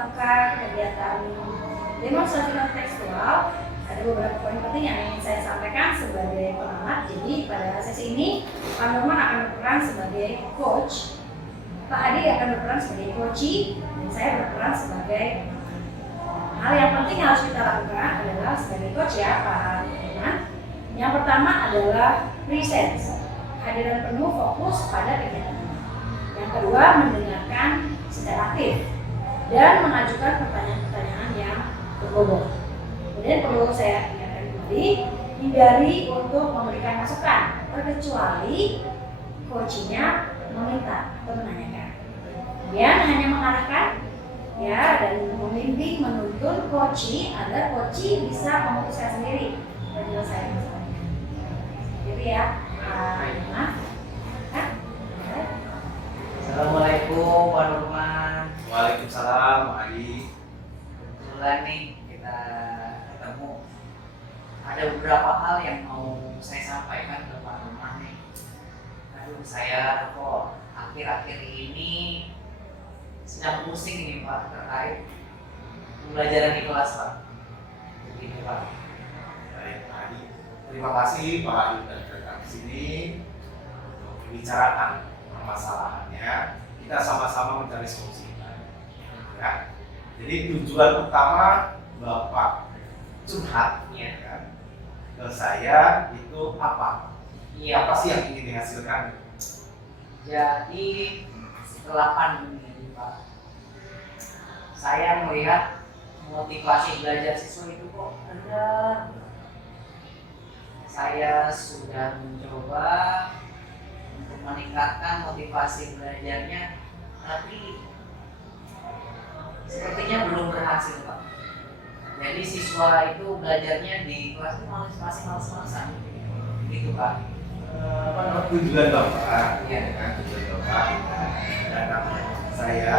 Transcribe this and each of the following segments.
melakukan kegiatan demonstrasi kontekstual, ada beberapa poin penting yang ingin saya sampaikan sebagai pengamat. Jadi pada sesi ini Pak Norman akan berperan sebagai coach, Pak Adi akan berperan sebagai coachee, dan saya berperan sebagai hal yang penting yang harus kita lakukan adalah sebagai coach ya Pak Norman. Yang pertama adalah presence, hadiran penuh fokus pada kegiatan. Yang kedua, mendengarkan secara aktif dan mengajukan pertanyaan-pertanyaan yang berbobot. Kemudian perlu saya ingatkan kembali, hindari untuk memberikan masukan, terkecuali coachnya meminta atau menanyakan. Kemudian hanya mengarahkan ya dan membimbing menuntun coachee agar coachee bisa memutuskan sendiri penyelesaian masalahnya. Jadi ya, Assalamualaikum Pak Norman. Waalaikumsalam Pak Adi. Kebetulan nih kita ketemu. Ada beberapa hal yang mau saya sampaikan ke Pak Norman nih. Aduh, saya kok akhir-akhir ini sedang pusing nih Pak terkait pembelajaran di kelas Pak. Begini Pak. Baik Pak Adi. Terima kasih Pak Adi sudah datang ke sini untuk membicarakan permasalahannya. Kita sama-sama mencari solusi. Ya. Jadi tujuan utama Bapak curhat ya kan ke saya itu apa? Iya. Apa sih yang ingin dihasilkan? Jadi setelah pandemi ini Pak, saya melihat motivasi belajar siswa itu kok rendah. Saya sudah mencoba untuk meningkatkan motivasi belajarnya, tapi sepertinya belum berhasil Pak. Jadi siswa itu belajarnya di kelas itu masih males-malesan gitu Pak. Apa tujuan Bapak? Iya. Kan tujuan Bapak datang saya,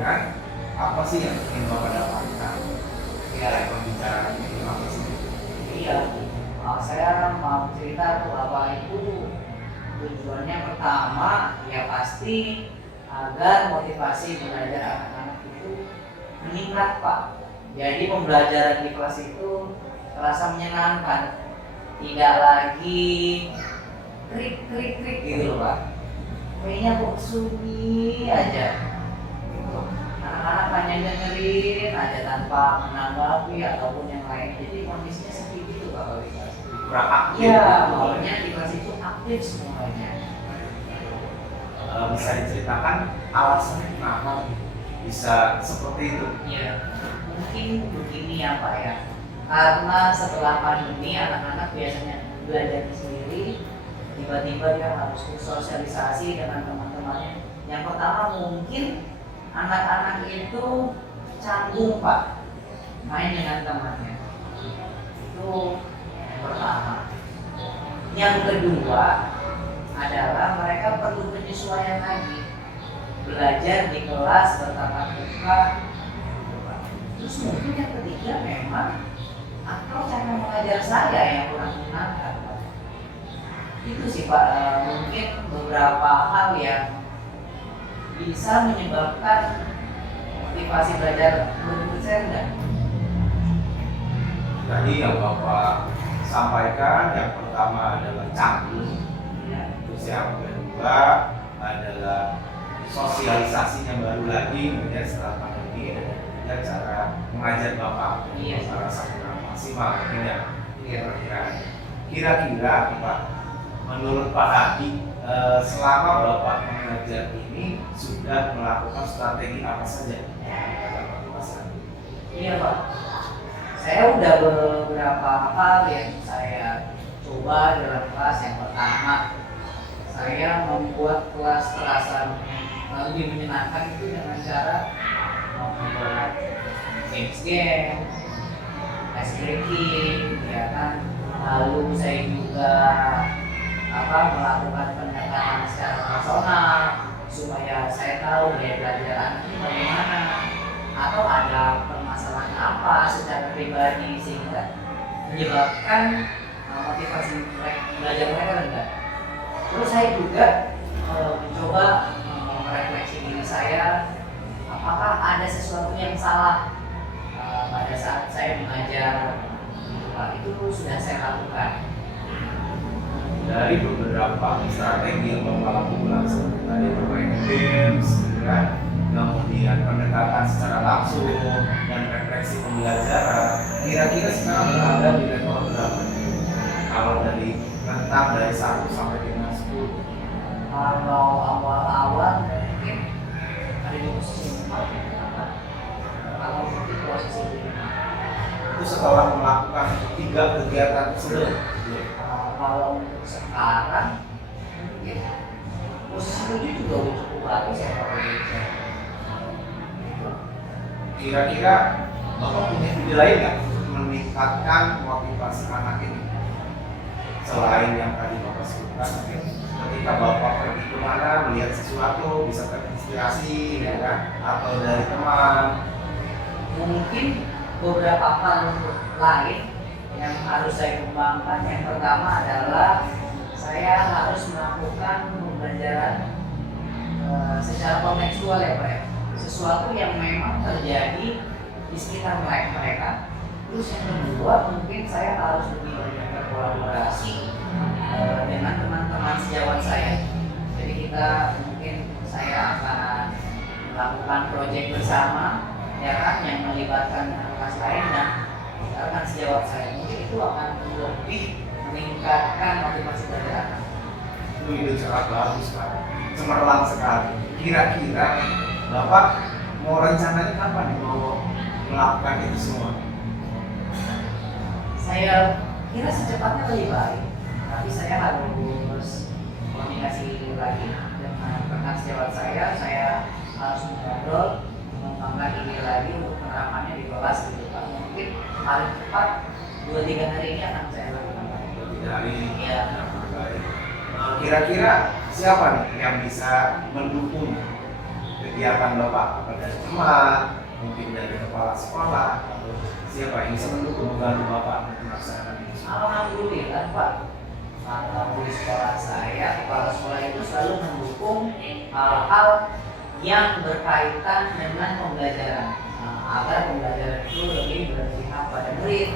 kan? Apa sih yang ingin Bapak dapatkan? Ya, Pembicaraan ini apa sih? iya. Saya mau cerita ke Bapak itu tujuannya pertama ya pasti agar motivasi belajar anak-anak itu meningkat Pak. Jadi pembelajaran di kelas itu terasa menyenangkan, tidak lagi krik gitu loh Pak. Kayaknya kok sunyi aja. Gitu. Anak-anak hanya dengerin aja tanpa menanggapi ataupun yang lain. Jadi kondisinya seperti itu Pak kalau di kelas. Kurang aktif. Iya, maunya di kelas itu aktif semuanya. Bisa diceritakan alasannya kenapa bisa seperti itu? Iya, mungkin begini ya Pak ya. Karena setelah pandemi anak-anak biasanya belajar sendiri, tiba-tiba dia harus bersosialisasi dengan teman-temannya. Yang pertama mungkin anak-anak itu canggung Pak, main dengan temannya. Itu yang pertama. Yang kedua adalah mereka perlu penyesuaian lagi, belajar di kelas bertatap muka. Terus mungkin yang ketiga memang atau cara mengajar saya yang kurang menyenangkan. Itu sih Pak, mungkin beberapa hal yang bisa menyebabkan motivasi belajar menurut saya enggak. Tadi yang Bapak sampaikan yang pertama adalah canggung, terus yang kedua adalah sosialisasinya baru lagi, kemudian setelah pandemi ada cara mengajar Bapak secara kurang maksimal mungkin ya. Kira-kira Pak, menurut Pak Adi selama Bapak mengajar ini sudah melakukan strategi apa saja? Iya Pak, saya udah beberapa hal yang saya coba dalam kelas. Yang pertama, saya membuat kelas terasa lebih menyenangkan itu dengan cara membuat game, ice breaking, ya kan. Lalu saya juga melakukan pendekatan secara personal supaya saya tahu gaya belajar anak ini bagaimana, atau ada permasalahan apa secara pribadi sehingga menyebabkan motivasi belajar mereka rendah. Terus saya juga mencoba merefleksi diri saya, apakah ada sesuatu yang salah pada saat saya mengajar itu sudah saya lakukan. Dari beberapa strategi yang Bapak lakukan seperti tadi bermain games, kan? Kemudian pendekatan secara langsung dan refleksi pembelajaran, kira-kira sekarang berada di level berapa? Kalau dari rentang dari 1 sampai dengan 10. Kalau awal-awal mungkin ada di posisi 4, kalau mungkin posisi 5. Itu setelah melakukan 3 kegiatan tersebut. Kalau untuk sekarang mungkin posisi 7 juga udah cukup bagus ya kalau saya. Kira-kira Bapak punya ide lain nggak untuk meningkatkan motivasi anak ini? Selain yang tadi Bapak sebutkan, mungkin ketika Bapak pergi kemana melihat sesuatu bisa terinspirasi, ya kan? Atau dari teman. Mungkin beberapa hal lain yang harus saya kembangkan. Yang pertama adalah saya harus melakukan pembelajaran secara kontekstual ya Pak ya. Sesuatu yang memang terjadi di sekitar mereka. Terus yang kedua mungkin saya harus lebih banyak berkolaborasi dengan teman-teman sejawat saya. Jadi kita mungkin saya akan melakukan proyek bersama ya kan yang melibatkan kelas lain dan rekan sejawat saya. Mungkin itu akan lebih meningkatkan motivasi belajar anak. Itu ide sangat bagus Pak, cemerlang sekali. Kira-kira Bapak mau rencananya kapan nih mau melakukan itu semua? Saya kira secepatnya lebih baik, tapi saya harus komunikasi lagi dengan rekan sejawat saya harus ngobrol, mengembangkan ide lagi untuk penerapannya di kelas gitu Pak. Mungkin paling cepat 2-3 hari ini akan saya lakukan. 2-3 hari ini Ya. Baik. Kira-kira siapa nih yang bisa mendukung kegiatan Bapak? Apa dari teman, mungkin dari kepala sekolah, atau siapa yang bisa mendukung membantu Bapak melaksanakan ini? Alhamdulillah Pak, kalau di sekolah saya, kepala sekolah itu selalu mendukung hal-hal yang berkaitan dengan pembelajaran agar pembelajaran itu lebih berpihak pada murid.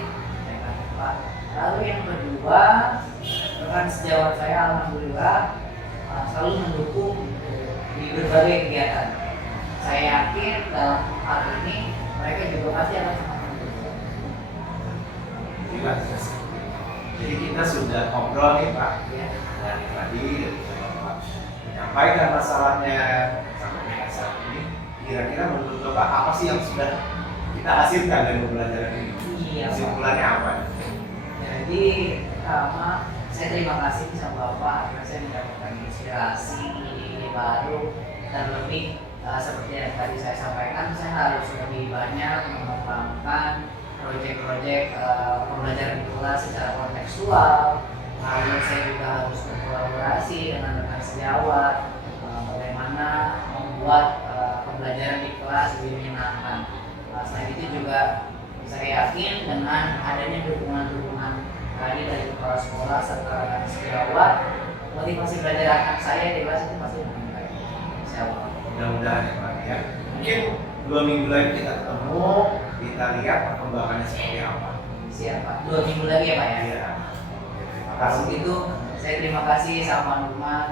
Ya kan, Pak. Lalu yang kedua, rekan sejawat saya alhamdulillah selalu mendukung di berbagai kegiatan. Saya yakin dalam hal ini mereka juga pasti akan sangat mendukung. Jadi kita sudah ngobrol nih Pak, Ya. dari tadi Bapak menyampaikan masalahnya sampai dengan saat ini. Kira-kira menurut Bapak apa sih yang sudah kita hasilkan dari pembelajaran ini? Iya, Pak. Kesimpulannya apa? Jadi pertama saya terima kasih sama Bapak karena saya mendapatkan inspirasi ide baru dan lebih seperti yang tadi saya sampaikan, saya harus lebih banyak mengembangkan proyek-proyek pembelajaran di kelas secara kontekstual. Lalu saya juga harus berkolaborasi dengan rekan sejawat bagaimana membuat pembelajaran di kelas lebih menyenangkan. Selain itu juga saya yakin dengan adanya dukungan-dukungan tadi dari kepala sekolah serta rekan sejawat, motivasi belajar anak saya di kelas itu pasti meningkat. Insyaallah. Mudah-mudahan ya Pak ya. Mungkin 2 minggu lagi kita ketemu, kita lihat perkembangannya seperti apa. Siapa? 2 minggu lagi ya Pak ya? Iya. Terima Kalau kasih. begitu saya terima kasih sama Nurman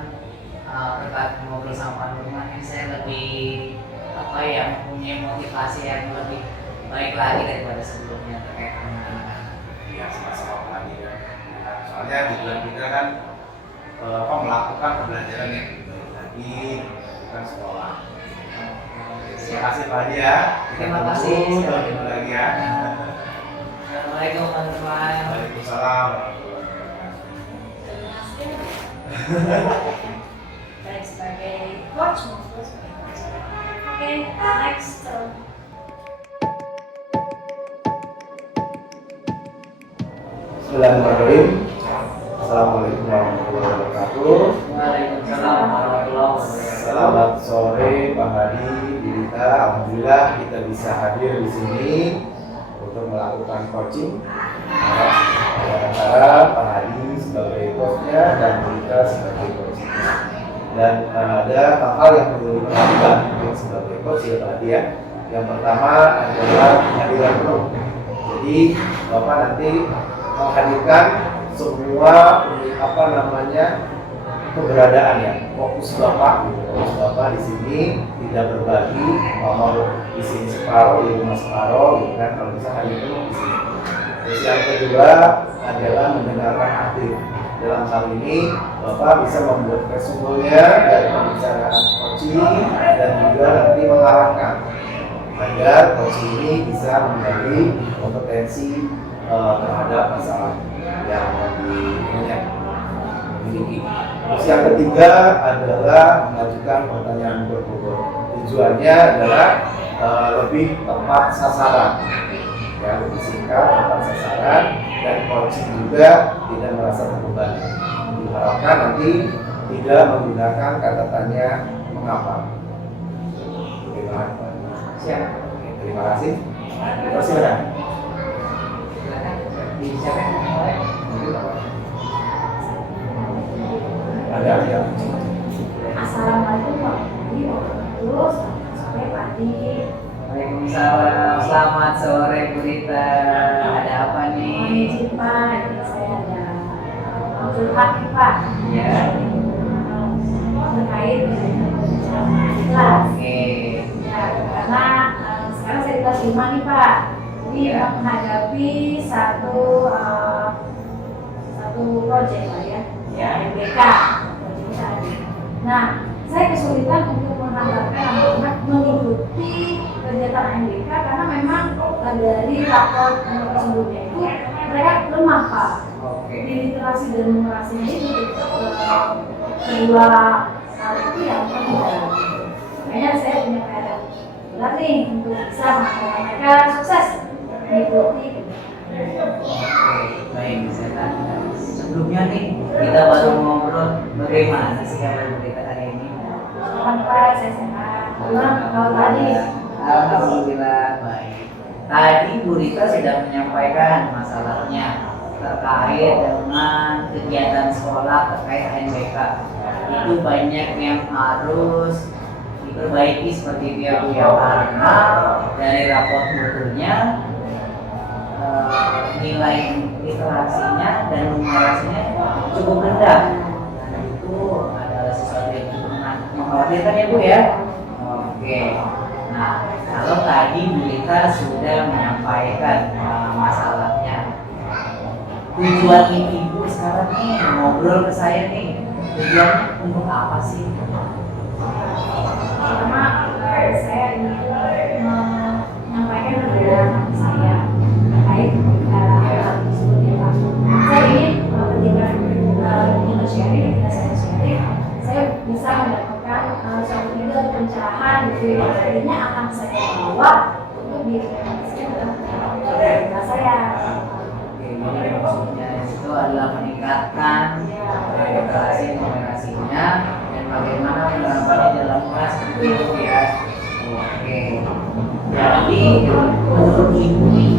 berkat ngobrol sama Pak Nurman ini saya lebih mempunyai motivasi yang lebih baik lagi daripada sebelumnya terkait dengan anak-anak. Iya, sama-sama Pak Adi ya. Soalnya tujuan kita kan melakukan pembelajaran yang lebih baik lagi, bukan sekolah. Terima kasih Pak Adi ya. Kita Terima ketemu kasih. 2 minggu lagi ya. Assalamualaikum Pak Nurman. Waalaikumsalam. Baik sebagai coach maupun sebagai pelajar. Oke, next. Bismillahirrahmanirrahim. Assalamualaikum warahmatullahi wabarakatuh. Waalaikumsalam warahmatullahi wabarakatuh. Selamat sore Pak Hadi, Dirita. Alhamdulillah kita bisa hadir di sini untuk melakukan coaching antara Pak Hadi sebagai coachnya dan Dirita sebagai coachnya. dan ada hal-hal yang perlu diperhatikan sebagai coach ya tadi ya. Yang pertama adalah kehadiran penuh. Jadi Bapak nanti menghadirkan semua keberadaan ya, fokus Bapak di sini tidak berbagi, mau di sini separuh, di rumah separuh, gitu kan, kalau bisa hadir penuh di sini. Terus yang kedua adalah mendengarkan aktif. Dalam hal ini Bapak bisa membuat resumonya dari pembicaraan coaching dan juga nanti mengarahkan agar coaching ini bisa menggali kompetensi terhadap masalah yang dimiliki. Terus yang ketiga adalah mengajukan pertanyaan berbobot. Tujuannya adalah lebih tepat sasaran, ya, lebih singkat, tepat sasaran, dan coaching juga tidak merasa terbebani. Diharapkan nanti tidak menggunakan kata tanya mengapa. Siap. Oke, terima kasih. Silakan. Ada. Assalamualaikum warahmatullahi wabarakatuh. Selamat sore Pak Adi. Waalaikumsalam. Selamat sore Bu Rita. Ada apa nih? Izin Pak, ini saya ada curhat nih Pak. Ya. Terkait dengan kelas. Oke. Ya, karena sekarang saya di kelas 5 nih Pak. Jadi Ya. menghadapi satu proyek Pak ya. Ya. MBK. Nah, saya kesulitan untuk menghambatkan anak-anak mengikuti kegiatan MBK karena memang dari rapor sebelumnya itu mereka lemah Pak. Oke. Di literasi dan numerasinya itu kedua hal itu yang tidak. Makanya saya punya PR berat nih untuk bisa menghambatkan mereka sukses mengikuti. Baik, saya tanya. Sebelumnya nih kita baru ngobrol bagaimana sih kabar kita hari ini. Pak, saya sehat. Kalau tadi Alhamdulillah baik. Tadi Bu Rita sudah menyampaikan masalahnya terkait dengan kegiatan sekolah terkait NBK. Itu banyak yang harus diperbaiki seperti itu ya Bu ya, karena dari rapor mutunya nilai literasinya dan numerasinya cukup rendah, dan itu adalah sesuatu yang cukup mengkhawatirkan ya Bu ya. Oke, nah kalau tadi Bu Rita sudah menyampaikan masalahnya, tujuan Ibu sekarang nih ngobrol ke saya nih, tujuannya untuk apa sih? pertama saya ingin menyampaikan kepada anak saya terkait hal tersebut ya Pak. Saya ingin ketika kita sharing, ketika saya sharing, saya bisa mendapatkan suatu ide pencerahan gitu ya. Akhirnya akan saya bawa untuk diimplementasikan dalam kerja saya. Oke, jadi maksudnya itu adalah meningkatkan literasi numerasinya dan bagaimana penerapannya dalam kelas seperti itu ya. Oke, jadi menurut Ibu nih,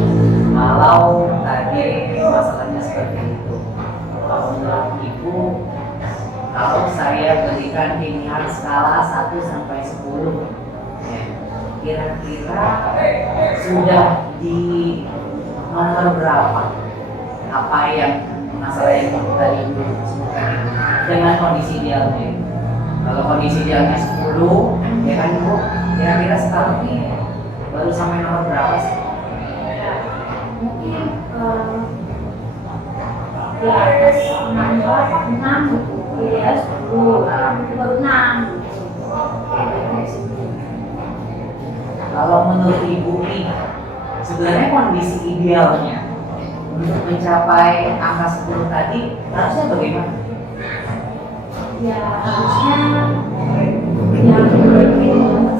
kalau tadi masalahnya seperti itu, kalau menurut Ibu, kalau saya berikan pilihan skala 1 sampai 10, ya, kira-kira sudah di nomor berapa? Apa yang masalah yang tadi Ibu sebutkan dengan kondisi idealnya? Kalau kondisi idealnya 10, ya kan Bu, kira-kira sekarang ini baru sampai nomor berapa sih? Mungkin di atas 6 gitu, ya 10, baru 6. Kalau menurut Ibu nih, sebenarnya kondisi idealnya untuk mencapai angka 10 tadi harusnya bagaimana? Ya harusnya yang mungkin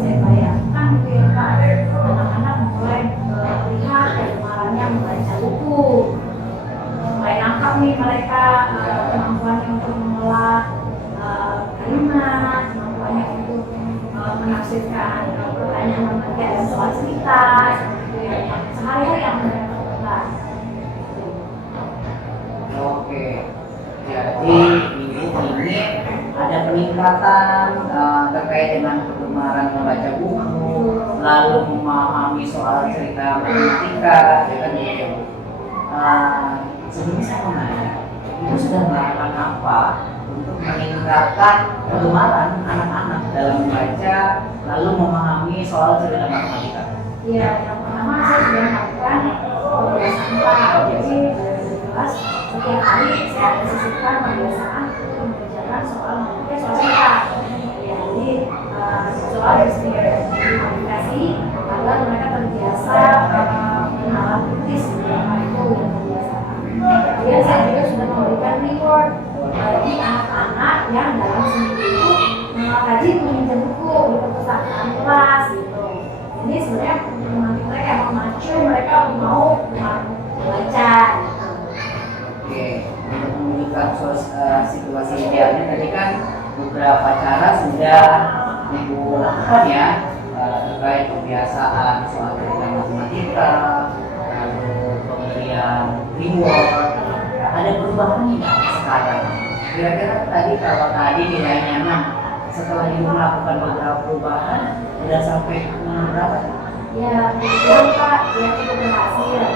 saya bayangkan gitu ya Pak, anak-anak mulai melihat kegemarannya membaca buku, mulai nangkap nih mereka kemampuannya untuk mengolah kalimat, kemampuannya untuk menafsirkan pertanyaan dalam soal cerita, seperti itu ya, sehari-hari yang mereka lakukan. Oke, jadi Ibu ini ada peningkatan terkait dengan kegemaran membaca buku, lalu memahami soal cerita matematika, ya kan gitu. Sebelumnya saya mau nanya, Ibu sudah melakukan apa untuk meningkatkan kegemaran anak-anak dalam membaca, lalu memahami soal cerita matematika? Ya, yang pertama saya sudah melakukan pembiasaan Pak. Jadi dari kelas setiap hari saya ada sisipkan pembiasaan untuk mengerjakan soal matematika, soal cerita. Ya, jadi soal diskualifikasi agar mereka terbiasa mengenal kritis dalam itu yang pembiasaan. Kemudian saya juga sudah memberikan reward bagi anak-anak yang dalam seminggu itu rajin meminjam buku di perpustakaan kelas gitu. Ini sebenarnya mereka memacu mereka mau membaca. Oke, untuk menunjukkan situasi idealnya tadi kan beberapa cara sudah Ibu lakukan ya, terkait kebiasaan soal cerita matematika, lalu pemberian reward. Ada perubahan nggak sekarang? Kira-kira tadi kalau tadi nilainya 6, setelah Ibu melakukan beberapa perubahan, udah sampai berapa? Ya, kemudian Pak, yang cukup berhasil,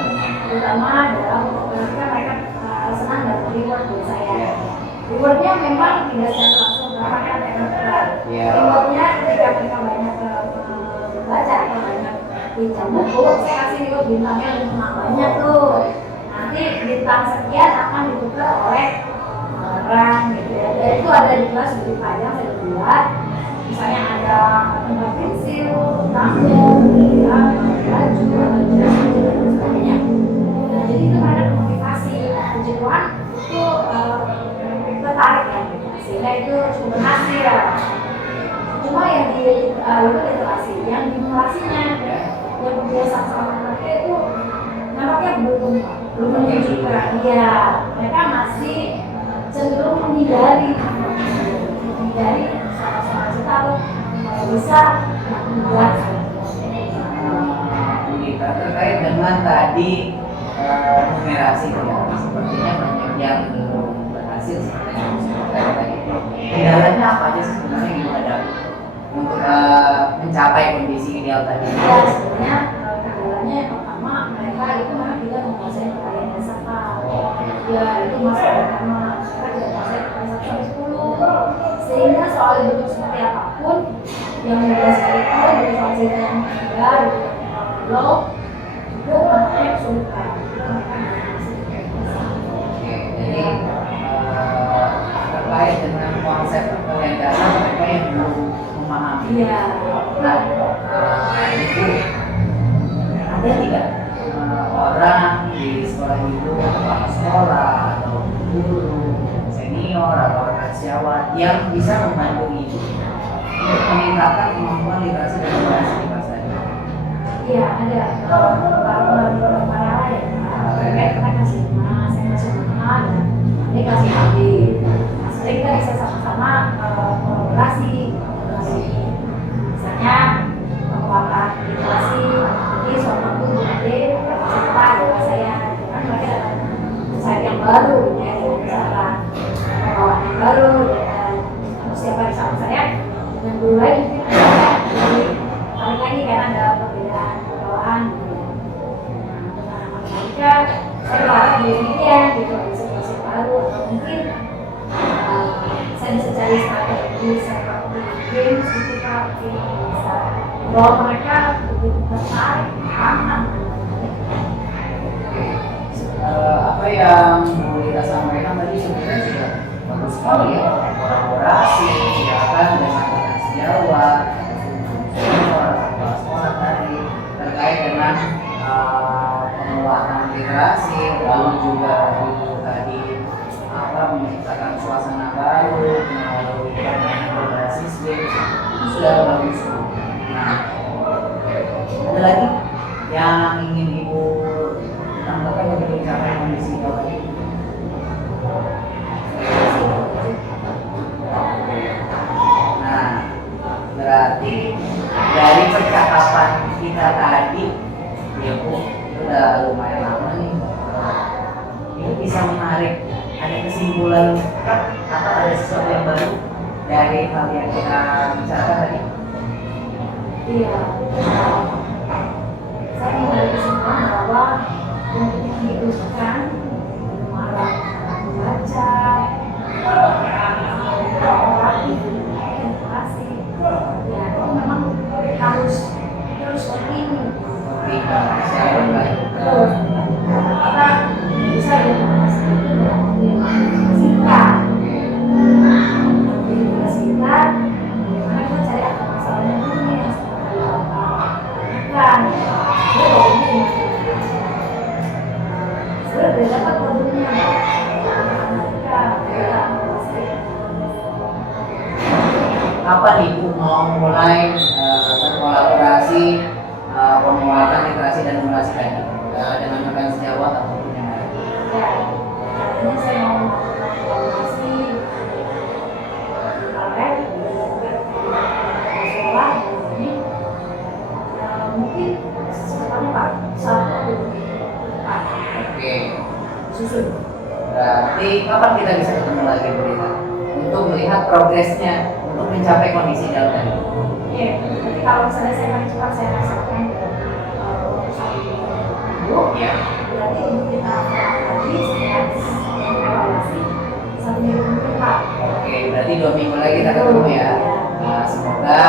terutama dalam mereka senang dapat reward dari saya. Rewardnya memang tidak secara langsung berapa kan mereka berat. Rewardnya ketika mereka banyak membaca atau banyak pinjam buku, saya kasih reward bintangnya banyak tuh. Nanti bintang sekian akan ditukar oleh orang gitu ya. Dan itu ada di kelas lebih panjang saya buat. Misalnya ada tempat pensil, tanggung, baju, dan sebagainya. Nah, jadi itu mereka termotivasi. Puji Tuhan itu tertarik ya, sehingga itu cukup berhasil. Cuma yang di itu literasi, yang dimulasinya, yang kebiasaan sama mereka itu nampaknya belum menunjukkan. Iya, mereka masih cenderung menghindari soal-soal cerita atau bisa membuat terkait dengan tadi numerasi ya, sepertinya banyak yang belum berhasil seperti yang disebutkan tadi. Kendalanya apa aja sebenarnya yang ada untuk mencapai kondisi ideal tadi? Ya, sebenarnya kendalanya yang pertama mereka itu memang tidak menguasai perayaan dasar Pak. Ya, itu masalah pertama. Mereka tidak menguasai perayaan 1-10, sehingga soal bentuk seperti apapun yang mudah sekali itu dari soal cerita yang ketiga low itu anaknya kesulitan. Oke, jadi terkait dengan konsep perayaan dasar mereka yang belum memahami. Iya. Nah, itu ada tidak orang di sekolah itu, kepala sekolah atau guru, senior atau rekan sejawat yang bisa membantu ibu untuk meningkatkan kemampuan literasi dan numerasi di masa ini? Iya, ada para ya. Kayak kita kasih nama, saya kasih nama, dan dia kasih HP. Sehingga kita bisa sama-sama kolaborasi. Misalnya penguatan literasi, jadi suatu waktu serta adalah saya, kan mereka ada insight yang baru ya, dengan cara pengawaan yang baru dan setiap hari sama saya dengan guru lain mungkin ada jadi balik lagi karena ada perbedaan pengawaan dengan matematika saya berharap di demikian gitu ada situasi baru atau mungkin saya bisa cari strategi seperti games gitu Pak, mungkin bisa bahwa mereka lebih tertarik paham. Apa yang Bu Lita sampaikan tadi sebenarnya sudah bagus sekali ya, kolaborasi silakan dengan rekan sejawat, senior atau kepala sekolah tadi terkait dengan penguatan literasi, lalu juga Ibu tadi menciptakan suasana baru melalui permainan berbasis game, itu sudah bagus. Nah, ada lagi yang ingin Ibu tambahkan untuk mencapai kondisi bawah ini? Nah, berarti dari percakapan kita tadi, ya Bu, itu udah lumayan lama nih. Ini bisa menarik, ada kesimpulan atau ada sesuatu yang baru dari hal yang kita bicarakan tadi? Iya, saya mengambil kesimpulan bahwa untuk yang diusahakan malah membaca, kooperatif, edukasi, ya itu memang harus terus kontinu. Terus kita bisa edukasi itu dalam singkat, singkat, bagaimana kita cari akar masalahnya ini yang kan sudah dapat problemnya apa nih Bu mau mulai berkolaborasi penguatan literasi dan numerasi tadi dengan rekan sejawat ataupun yang lain? ya katanya saya mau kolaborasi sekolah ini mungkin sekarang satu Oke, susun. berarti kapan kita bisa ketemu lagi Bu Rita untuk melihat progresnya untuk mencapai kondisi ideal tadi? Iya, tapi kalau misalnya saya paling cepat saya rasakan satu minggu, Ya. berarti untuk kita lagi sekitar evaluasi 1 minggu depan. Oke, berarti 2 minggu lagi kita ketemu ya. Nah, semoga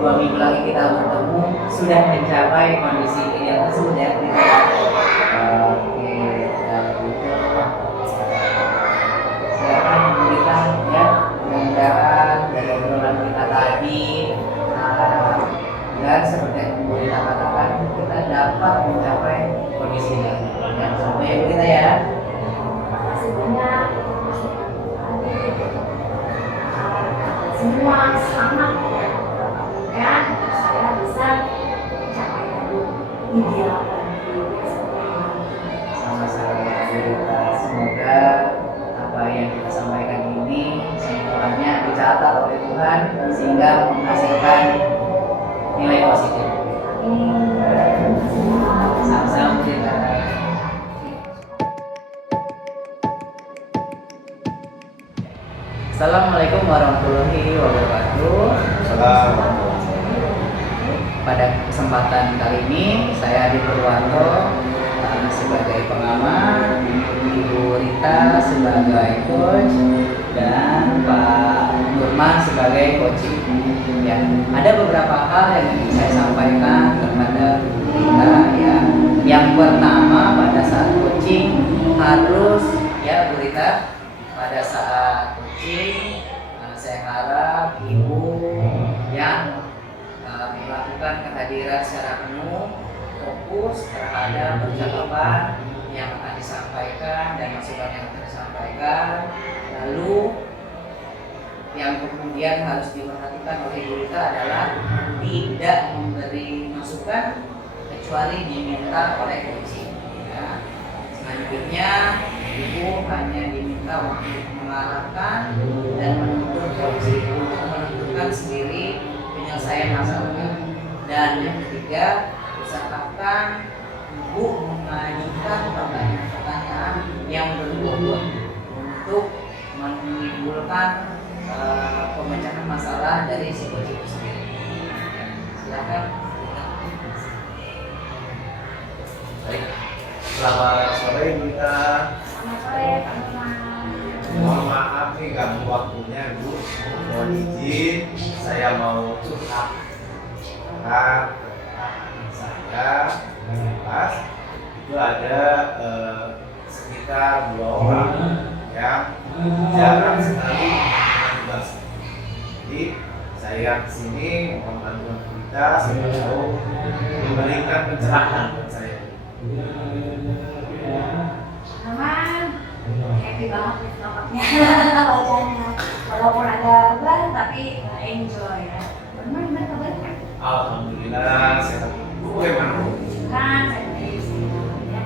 2 minggu lagi kita bertemu sudah mencapai kondisi ideal tersebut ya. Oke, silakan kita ya mudah-mudahan dari obrolan kita tadi dan seperti yang Bu Rita katakan kita dapat mencapai kondisi ideal. Yang semoga ya Bu Rita ya. Terima kasih banyak. Semua semangat ya, saya bisa mencapai ideal. Sama-sama Bu Rita. Semoga apa yang kita sampaikan ini semuanya dicatat oleh Tuhan sehingga menghasilkan nilai positif. Sama-sama Bu Rita. Assalamualaikum warahmatullahi wabarakatuh. Salam. Pada kesempatan kali ini saya Adi Purwanto sebagai pengamat, Ibu Rita sebagai coach, dan Pak Nurman sebagai coaching. Ya, ada beberapa hal yang ingin saya sampaikan kepada Bu Rita ya. Yang pertama pada saat coaching harus ya Bu Rita pada saat coaching saya harap Ibu yang melakukan kehadiran secara penuh, fokus terhadap percakapan yang akan disampaikan dan masukan yang akan disampaikan. Lalu yang kemudian harus diperhatikan oleh Ibu Rita adalah tidak memberi masukan kecuali diminta oleh coaching. Ya. Selanjutnya Ibu hanya diminta untuk mengarahkan dan menuntut coaching untuk menentukan sendiri penyelesaian masalahnya. Dan yang ketiga, usahakan Ibu mengajukan pertanyaan-pertanyaan yang berbobot untuk menimbulkan pemecahan masalah dari si coach itu sendiri. Silakan. Baik. Selamat sore Rita. Selamat sore Pak Nurman. Mohon maaf nih ganggu waktunya Bu. Mohon izin saya mau curhat saya pas itu ada sekitar 2 orang yang jarang sekali tugas. Jadi saya kesini mohon bantuan kita untuk memberikan pencerahan buat saya. Nurman, happy banget nih tempatnya wajahnya. Walaupun ada beban tapi enjoy ya. Nurman gimana kabarnya? Alhamdulillah sehat. Bu bagaimana Bu? Kan saya dari sini ya.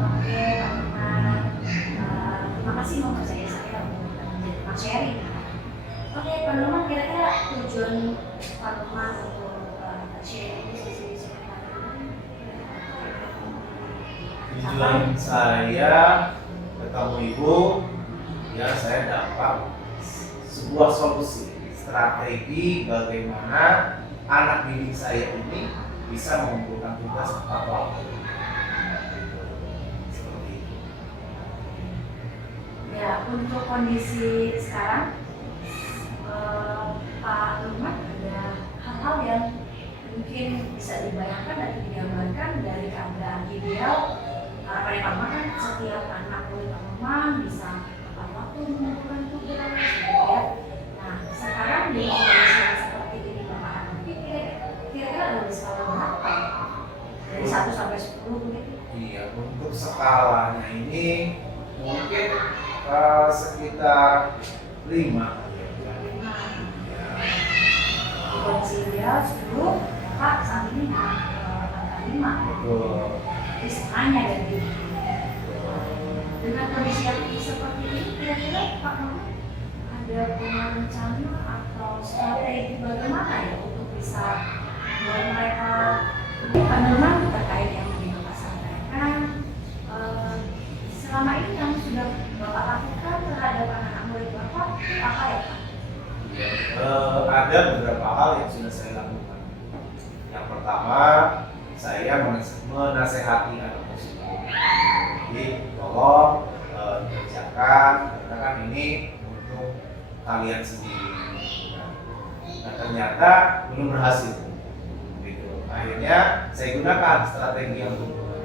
Oke Pak Nurman, terima kasih mau percaya saya untuk menjadi Pak sharing. Oke Pak Nurman, kira-kira tujuan Pak Nurman untuk sharing di sisi Tujuan saya ketemu Ibu, ya saya dapat sebuah solusi strategi bagaimana anak didik saya ini bisa mengumpulkan tugas tepat waktu. Seperti itu. Ya, untuk kondisi sekarang, Pak Nurman, ada hal-hal yang mungkin bisa dibayangkan dan digambarkan dari keadaan ideal. Harapannya Pak Nurman kan setiap anak oleh Pak Nurman bisa tepat waktu mengumpulkan tugas, gitu ya. Nah, sekarang di kondisi yang seperti ini Bapak hadapi, kira-kira ada skala berapa? Dari 1 sampai 10 begitu? Iya, untuk skalanya ini mungkin sekitar 5. Kondisi ideal 10, Pak saat ini angka 5. Betul. Jadi setengahnya dari dengan kondisi yang seperti ini, kira-kira Pak Nurman ada punya rencana atau strategi bagaimana ya untuk bisa membuat mereka Pak Nurman terkait yang tadi Bapak sampaikan, selama ini yang sudah Bapak lakukan terhadap anak murid Bapak apa ya Pak? Ada beberapa hal yang sudah saya lakukan. Yang pertama, saya menasehati anak tersebut. Jadi tolong dikerjakan, karena kan ini untuk kalian sendiri. Nah, ternyata belum berhasil. Gitu. Akhirnya saya gunakan strategi yang kedua,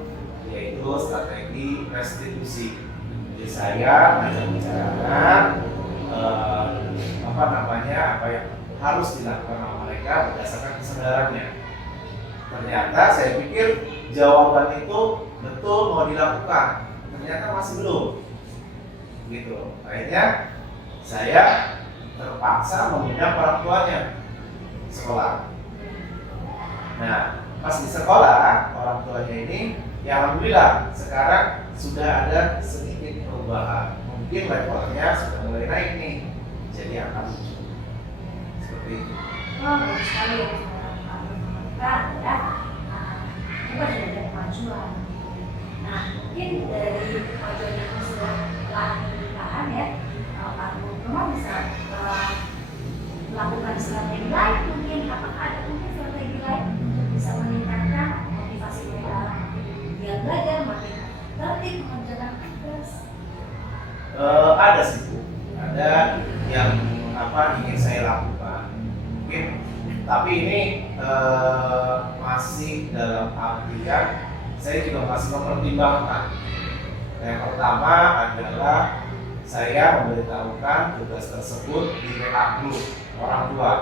yaitu strategi restitusi. Jadi saya bicarakan apa yang harus dilakukan oleh mereka berdasarkan kesadarannya. Ternyata saya pikir jawaban itu betul mau dilakukan, ternyata masih belum. Gitu. Akhirnya saya terpaksa mengundang orang tuanya sekolah. Nah, pas di sekolah orang tuanya ini, ya alhamdulillah sekarang sudah ada sedikit perubahan. Mungkin levelnya sudah mulai naik nih, jadi angka 7. Seperti itu. Wah, bagus sekali ya Pak ya. Kita sudah ada kemajuan. Nah, mungkin dari kemajuan yang sudah telah ditahan ya, Pak Nurman bisa melakukan strategi lain mungkin. Apakah ada mungkin strategi lain untuk bisa meningkatkan motivasi mereka biar belajar makin tertib mengerjakan tugas? Ada sih Bu, ada yang ingin saya lakukan mungkin, tapi ini masih dalam artian saya juga masih mempertimbangkan. Yang pertama adalah saya memberitahukan tugas tersebut di WA group orang tua.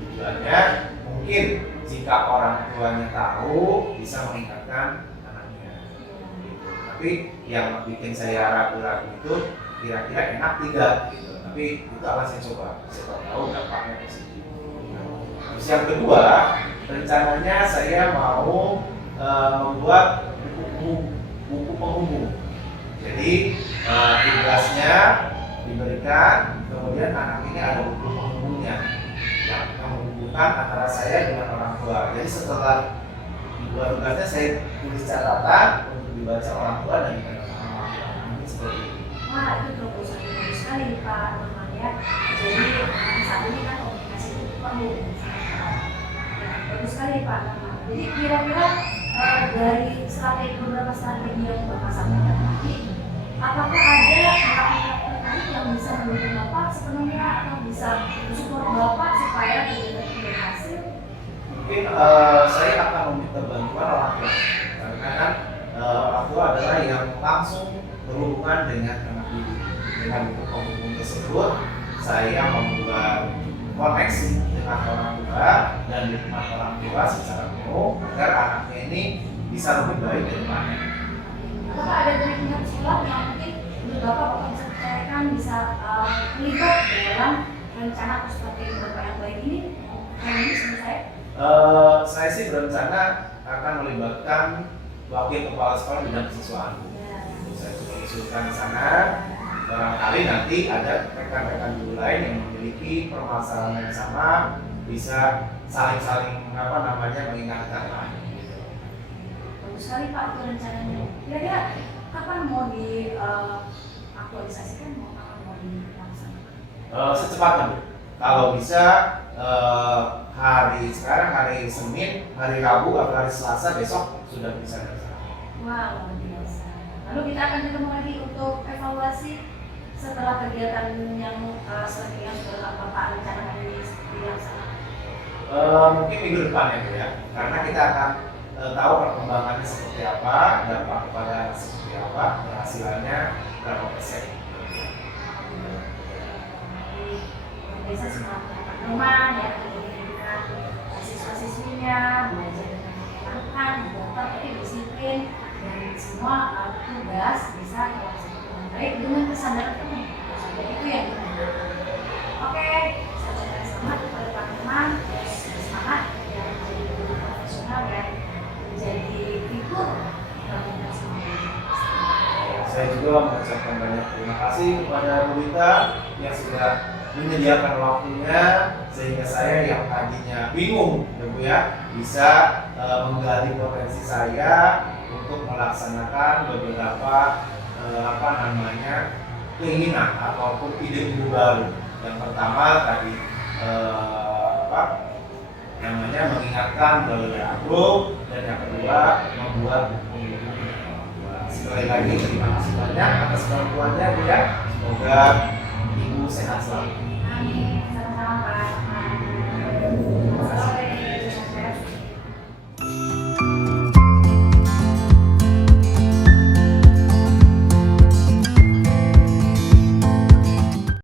Tujuannya mungkin jika orang tuanya tahu bisa mengingatkan anaknya. Tapi yang bikin saya ragu-ragu itu kira-kira enak tidak gitu. Tapi itu akan saya coba, siapa tahu dampaknya positif. Terus yang kedua, rencananya saya mau membuat buku penghubung. Jadi tugasnya diberikan, kemudian anak ini ada buku penghubungnya yang menghubungkan antara saya dengan orang tua. Jadi setelah dibuat tugasnya, saya tulis catatan untuk dibaca orang tua dan dibaca orang tua. Mungkin seperti itu. Wah, itu terobosan bagus sekali Pak Nurman ya. Jadi saat ini kan komunikasi itu perlu. Ya, bagus sekali Pak Nurman. Jadi kira-kira dari beberapa strategi yang Bapak sampaikan tadi, apakah ada pihak-pihak terkait yang bisa mendukung Bapak sepenuhnya atau bisa support Bapak supaya tidak berhasil? Mungkin saya akan meminta bantuan orang tua, karena kan orang tua adalah yang langsung berhubungan dengan anak didik. Dengan buku penghubung tersebut, saya membuat koneksi dengan orang tua dan dukungan orang tua secara penuh agar anaknya ini bisa lebih baik ke depannya. Apakah ada dari pihak sekolah yang mungkin menurut Bapak bisa percayakan bisa terlibat dalam rencana atau strategi Bapak yang baik ini? Ini menurut saya. Saya sih berencana akan melibatkan wakil kepala sekolah bidang kesiswaan. Saya coba usulkan di sana. Barangkali nanti ada rekan-rekan guru lain yang memiliki permasalahan yang sama, bisa saling mengingatkan lah. Bagus sekali Pak itu rencananya. Kira-kira kapan mau aktualisasikan, kapan mau dilaksanakan? secepatnya Bu. Kalau bisa sekarang hari Senin, hari Rabu atau hari Selasa besok sudah bisa daftar. Wah, luar biasa. Lalu kita akan ketemu lagi untuk evaluasi setelah kegiatan yang strategi yang sudah Bapak rencanakan ini seperti yang sama. Mungkin minggu depan ya Bu ya, karena kita akan tahu perkembangannya seperti apa, dampak kepada seperti apa, hasilnya berapa persen. Biasa semua rumah ya, dengan siswa-siswinya belajar dengan menyenangkan, mendapat disiplin dan semua tugas bisa dilaksanakan dengan baik dengan kesadaran penuh. Jadi itu yang kita inginkan. Oke, saya ucapkan selamat kepada teman-teman, terus semangat dan menjadi guru profesional dan menjadi figur bangunan semuanya. Saya juga mengucapkan banyak terima kasih kepada Bu Wita yang sudah menyediakan waktunya sehingga saya yang tadinya bingung ya Bu ya bisa menggali potensi saya untuk melaksanakan beberapa keinginan ataupun ide baru. Yang pertama tadi mengingatkan melalui agro, dan yang kedua membuat buku. Sekali lagi terima kasih banyak atas bantuannya Bu ya. Semoga Ibu sehat selalu. Amin.